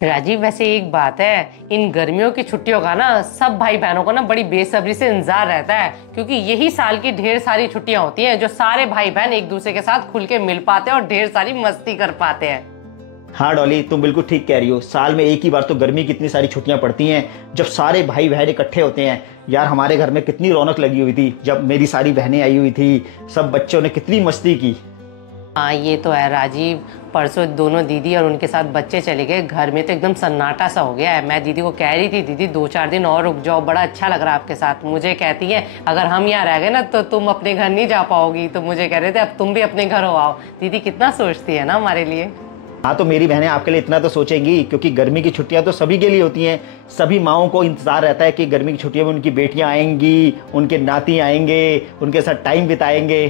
राजीव, वैसे एक बात है, इन गर्मियों की छुट्टियों का ना सब भाई बहनों को ना बड़ी बेसब्री से इंतजार रहता है, क्योंकि यही साल की ढेर सारी छुट्टियां होती हैं जो सारे भाई बहन एक दूसरे के साथ खुल के मिल पाते हैं और ढेर सारी मस्ती कर पाते हैं। हाँ डॉली, तुम बिल्कुल ठीक कह रही हो। साल में एक ही बार तो गर्मी की इतनी सारी छुट्टियां पड़ती हैं जब सारे भाई बहन इकट्ठे होते हैं। यार, हमारे घर में कितनी रौनक लगी हुई थी जब मेरी सारी बहनें आई हुई थी। सब बच्चों ने कितनी मस्ती की। हाँ, ये तो है राजीव। परसों दोनों दीदी और उनके साथ बच्चे चले गए, घर में तो एकदम सन्नाटा सा हो गया है। मैं दीदी को कह रही थी, दीदी 2-4 दिन और रुक जाओ, बड़ा अच्छा लग रहा है आपके साथ। मुझे कहती है अगर हम यहाँ रह गए ना तो तुम अपने घर नहीं जा पाओगी। तो मुझे कह रहे थे अब तुम भी अपने घर हो आओ। दीदी कितना सोचती है ना हमारे लिए। हाँ, तो मेरी बहनें आपके लिए इतना तो सोचेंगी, क्योंकि गर्मी की छुट्टियां तो सभी के लिए होती हैं। सभी माओं को इंतजार रहता है कि गर्मी की छुट्टियों में उनकी बेटियां आएंगी, उनके नाती आएंगे, उनके साथ टाइम बिताएंगे।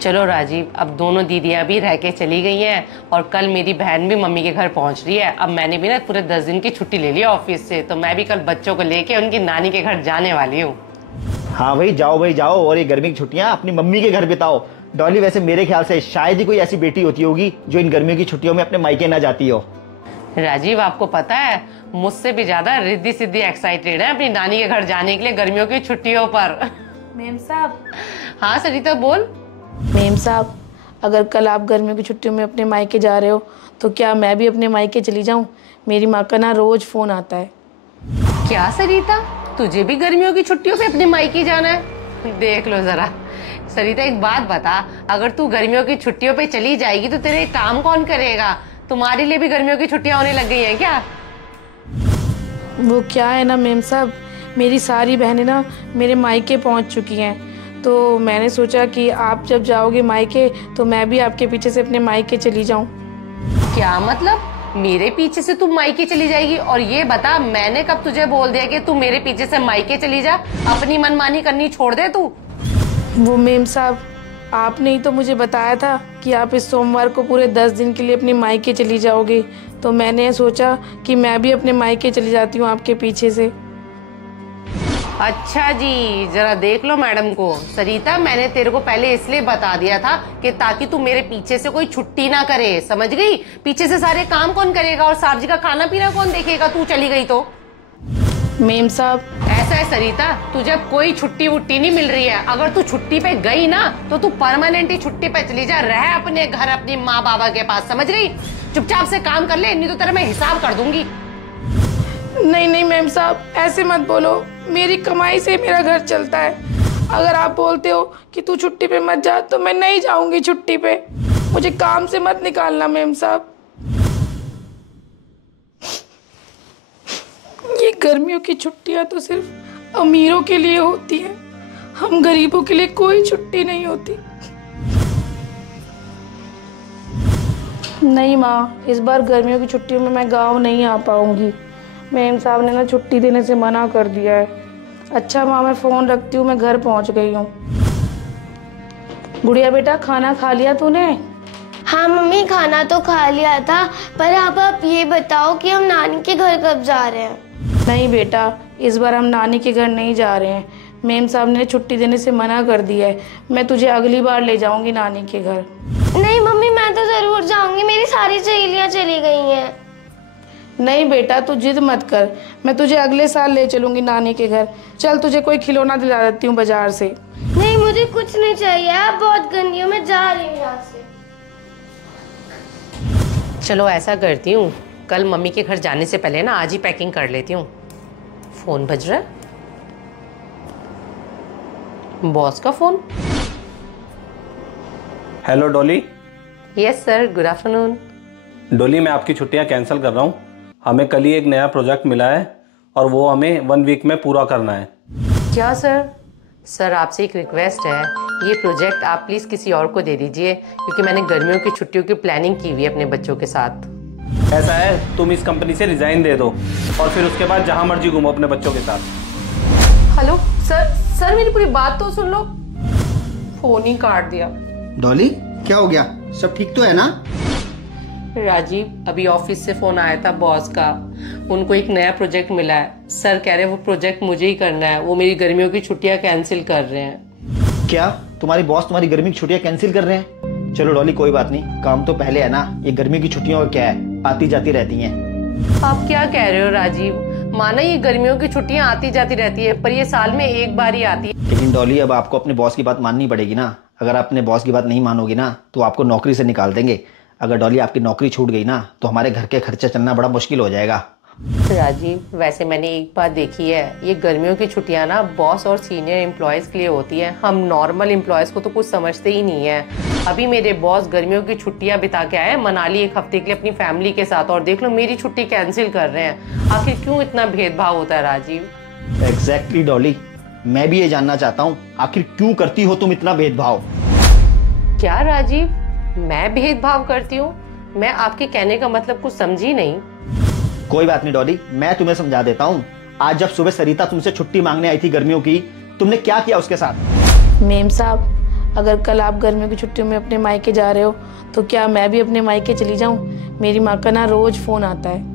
चलो राजीव, अब दोनों दीदियां भी रह के चली गई हैं और कल मेरी बहन भी मम्मी के घर पहुंच रही है। अब मैंने भी ना पूरे 10 दिन की छुट्टी ले ली ऑफिस से, तो मैं भी कल बच्चों को लेके उनकी नानी के घर जाने वाली हूँ। हाँ भाई जाओ, और ये गर्मी की छुट्टियां अपनी मम्मी के घर बिताओ। डॉली, वैसे मेरे ख्याल से शायद ही कोई ऐसी बेटी होती होगी जो इन गर्मियों की छुट्टियों में अपने मायके ना जाती हो। राजीव, आपको पता है मुझसे भी ज्यादा रिद्धि सिद्धि एक्साइटेड है अपनी नानी के घर जाने के लिए गर्मियों की छुट्टियों पर। मेम साहब। हाँ सरिता, बोल। मेम साहब, अगर कल आप गर्मियों की छुट्टियों में अपने मायके जा रहे हो तो क्या मैं भी अपने मायके चली जाऊं? मेरी माँ का ना रोज फोन आता है। क्या सरिता, तुझे भी गर्मियों की छुट्टियों पे अपने मायके जाना है? देख लो जरा। सरिता, एक बात बता, अगर तू गर्मियों की छुट्टियों पे चली जाएगी तो तेरे काम कौन करेगा? तुम्हारे लिए भी गर्मियों की छुट्टियां होने लग गई हैं क्या? वो क्या है ना मेम साहब, मेरी सारी बहनें ना मेरे मायके पहुंच चुकी हैं, तो मैंने सोचा कि आप जब जाओगे मायके तो मैं भी आपके पीछे से अपने मायके चली जाऊं। क्या मतलब? मेरे पीछे से तू मायके चली जाएगी? और ये बता, मैंने कब तुझे बोल दिया कि तू मेरे पीछे से मायके चली जा? अपनी मनमानी करनी छोड़ दे तू। वो मेम साहब, आपने ही तो मुझे बताया था कि आप इस सोमवार को पूरे 10 दिन के लिए अपने मायके चली जाओगे, तो मैंने सोचा कि मैं भी अपने मायके चली जाती हूँ आपके पीछे से। अच्छा जी, जरा देख लो मैडम को। सरिता, मैंने तेरे को पहले इसलिए बता दिया था कि ताकि तू मेरे पीछे से कोई छुट्टी ना करे, समझ गई? पीछे से सारे काम कौन करेगा और साहब जी का खाना पीना कौन देखेगा तू चली गई तो? मेम साहब, ऐसा है सरिता, तुझे कोई छुट्टी वुट्टी नहीं मिल रही है। अगर तू छुट्टी पे गई ना तो तू परमानेंट ही छुट्टी पे चली जा, रह अपने घर अपनी माँ बाबा के पास, समझ गई? चुपचाप से काम कर ले, नहीं तो तेरा मैं हिसाब कर दूंगी। नहीं मेम साहब, ऐसे मत बोलो, मेरी कमाई से मेरा घर चलता है। अगर आप बोलते हो कि तू छुट्टी पे मत जा तो मैं नहीं जाऊंगी छुट्टी पे। मुझे काम से मत निकालना मेम साहब। ये गर्मियों की छुट्टियां तो सिर्फ अमीरों के लिए होती हैं, हम गरीबों के लिए कोई छुट्टी नहीं होती। नहीं माँ, इस बार गर्मियों की छुट्टियों में मैं गाँव नहीं आ पाऊंगी। मेम साहब ने ना छुट्टी देने से मना कर दिया है। अच्छा माँ, मैं फ़ोन रखती हूँ, मैं घर पहुँच गई हूँ। गुड़िया बेटा, खाना खा लिया तूने? हाँ मम्मी, खाना तो खा लिया था, पर अब आप ये बताओ कि हम नानी के घर कब जा रहे हैं? नहीं बेटा, इस बार हम नानी के घर नहीं जा रहे हैं। मेम साहब ने छुट्टी देने से मना कर दिया है। मैं तुझे अगली बार ले जाऊँगी नानी के घर। नहीं मम्मी, मैं तो ज़रूर जाऊँगी, मेरी सारी सहेलियाँ चली गई हैं। नहीं बेटा, तू जिद मत कर, मैं तुझे अगले साल ले चलूंगी नानी के घर। चल, तुझे कोई खिलौना दिला देती हूँ बाजार से। नहीं, मुझे कुछ नहीं चाहिए, आप बहुत गंदी हो, मैं जा रही हूँ यहाँ से। चलो ऐसा करती हूँ, कल मम्मी के घर जाने से पहले ना आज ही पैकिंग कर लेती हूँ। फोन बज रहा है, बॉस का phone. Hello Dolly. Yes sir, good afternoon. Dolly, मैं आपकी छुट्टियां कैंसिल कर रहा हूँ। हमें कल ही एक नया प्रोजेक्ट मिला है और वो हमें 1 वीक में पूरा करना है। क्या सर? सर, आपसे एक रिक्वेस्ट है, ये प्रोजेक्ट आप प्लीज़ किसी और को दे दीजिए, क्योंकि मैंने गर्मियों की छुट्टियों की प्लानिंग की हुई है अपने बच्चों के साथ। ऐसा है, तुम इस कंपनी से रिजाइन दे दो और फिर उसके बाद जहाँ मर्जी घूमो अपने बच्चों के साथ। हेलो सर, मेरी पूरी बात तो सुन लो। फोन ही काट दिया। डॉली, क्या हो गया? सब ठीक तो है ना? राजीव, अभी ऑफिस से फोन आया था बॉस का, उनको एक नया प्रोजेक्ट मिला है। सर कह रहे हैं वो प्रोजेक्ट मुझे ही करना है, वो मेरी गर्मियों की छुट्टियां कैंसिल कर रहे हैं। क्या तुम्हारी बॉस तुम्हारी गर्मी की छुट्टियां कैंसिल कर रहे हैं? चलो डॉली, कोई बात नहीं, काम तो पहले है ना। ये गर्मी की छुट्टियों का क्या है, आती जाती रहती हैं। आप क्या कह रहे हो राजीव? माना ये गर्मियों की छुट्टियां आती जाती रहती है, पर ये साल में एक बार ही आती है। लेकिन डॉली, अब आपको अपने बॉस की बात माननी पड़ेगी ना। अगर आप अपने बॉस की बात नहीं मानोगी ना तो आपको नौकरी से निकाल देंगे। अगर डॉली आपकी नौकरी छूट गई ना तो हमारे घर के खर्चा चलना बड़ा मुश्किल हो जाएगा। राजीव, वैसे मैंने एक बात देखी है, ये गर्मियों की छुट्टियां ना बॉस और सीनियर एम्प्लॉयज के लिए होती है। हम नॉर्मल एम्प्लॉयज को तो कुछ समझते ही नहीं है। अभी मेरे बॉस गर्मियों की छुट्टियां बिता के आए मनाली एक हफ्ते के लिए अपनी फैमिली के साथ, और देख लो मेरी छुट्टी कैंसिल कर रहे हैं। आखिर क्यों इतना भेदभाव होता है राजीव? एग्जैक्टली डॉली, मैं भी ये जानना चाहता हूँ, आखिर क्यों करती हो तुम इतना भेदभाव? क्या राजीव, मैं भेदभाव करती हूँ? मैं आपके कहने का मतलब कुछ समझी नहीं। कोई बात नहीं डॉली, मैं तुम्हें समझा देता हूँ। आज जब सुबह सरिता तुमसे छुट्टी मांगने आई थी गर्मियों की, तुमने क्या किया उसके साथ? मेम साहब, अगर कल आप गर्मियों की छुट्टियों में अपने मायके जा रहे हो तो क्या मैं भी अपने मायके चली जाऊं? मेरी माँ का ना रोज फोन आता है।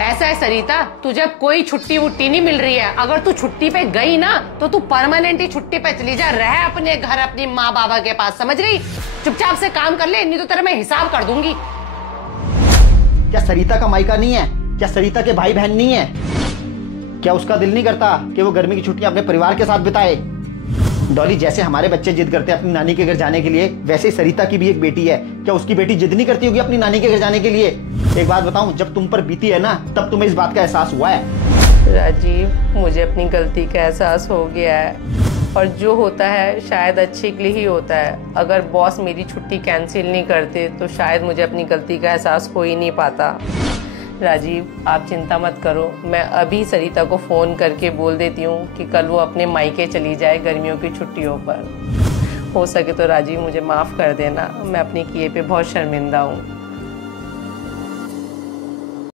ऐसा है सरिता, तुझे अब कोई छुट्टी वुट्टी नहीं मिल रही है। अगर तू छुट्टी पे गई ना तो तू परमानेंट ही छुट्टी पे चली जा, रह अपने घर अपनी माँ बाबा के पास, समझ गई? चुपचाप से काम कर ले, नहीं तो तेरा मैं हिसाब कर दूंगी। क्या सरिता का मायका नहीं है? क्या सरिता के भाई बहन नहीं है? क्या उसका दिल नहीं करता कि वो गर्मी की छुट्टियां अपने परिवार के साथ बिताए? डॉली, जैसे हमारे बच्चे जिद करते हैं अपनी नानी के घर जाने के लिए, वैसे ही सरिता की भी एक बेटी है। क्या उसकी बेटी जिद नहीं करती होगी अपनी नानी के घर जाने के लिए? एक बात बताऊं, जब तुम पर बीती है ना तब तुम्हें इस बात का एहसास हुआ है? राजीव, मुझे अपनी गलती का एहसास हो गया है, और जो होता है शायद अच्छे के लिए ही होता है। अगर बॉस मेरी छुट्टी कैंसिल नहीं करते तो शायद मुझे अपनी गलती का एहसास हो ही नहीं पाता। राजीव, आप चिंता मत करो, मैं अभी सरिता को फ़ोन करके बोल देती हूँ कि कल वो अपने मायके चली जाए गर्मियों की छुट्टियों पर। हो सके तो राजीव मुझे माफ़ कर देना, मैं अपने किए पे बहुत शर्मिंदा हूँ।